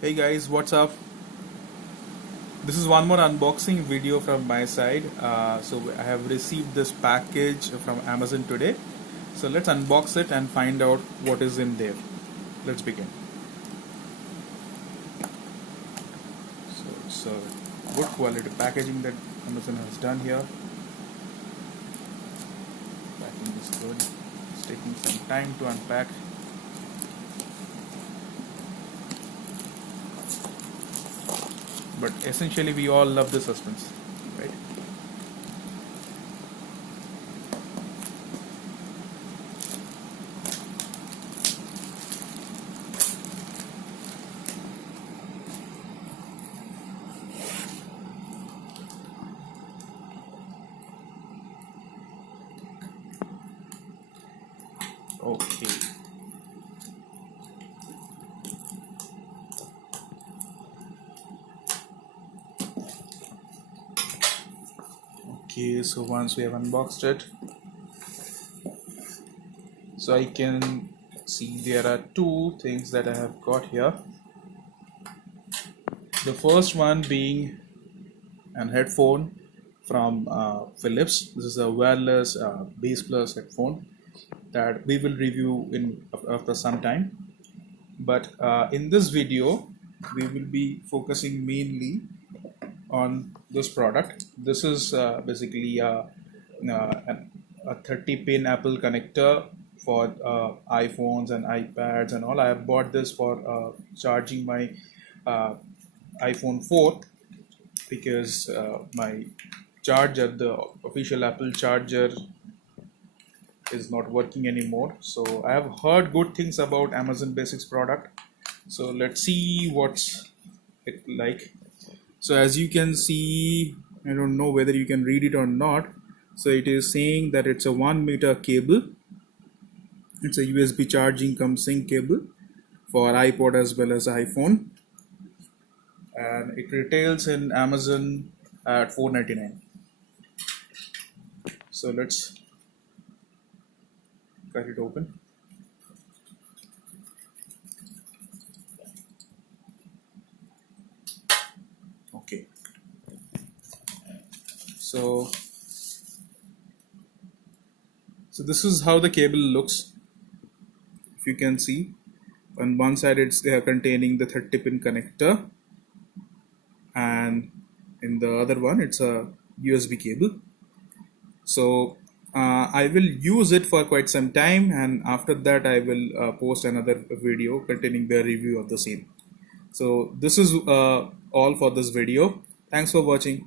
Hey guys, what's up? This is one more unboxing video from my side. So I have received this package from Amazon today. So let's unbox it and find out what is in there. Let's begin. So it's a good quality packaging that Amazon has done here. Packing is good. It's taking some time to unpack. But essentially we all love the suspense, right? Okay. Okay, so once we have unboxed it, so I can see there are two things that I have got here. The first one being an headphone from Philips. This is a wireless Bass Plus headphone that we will review in after some time. But in this video, we will be focusing mainly on this product. This is basically a 30-pin Apple connector for iPhones and iPads and all. I have bought this for charging my uh, iPhone 4 because my charger, the official Apple charger, is not working anymore. So I have heard good things about Amazon Basics product. So let's see what's it like. So as you can see, I don't know whether you can read it or not. So it is saying that it's a 1 meter cable. It's a USB charging cum sync cable for iPod as well as iPhone, and it retails in Amazon at $4.99. So let's cut it open. Okay. So this is how the cable looks. If you can see, on one side it's containing the 30-pin connector, and in the other one it's a USB cable. So I will use it for quite some time, and after that I will post another video containing the review of the same. So this is all for this video. Thanks for watching.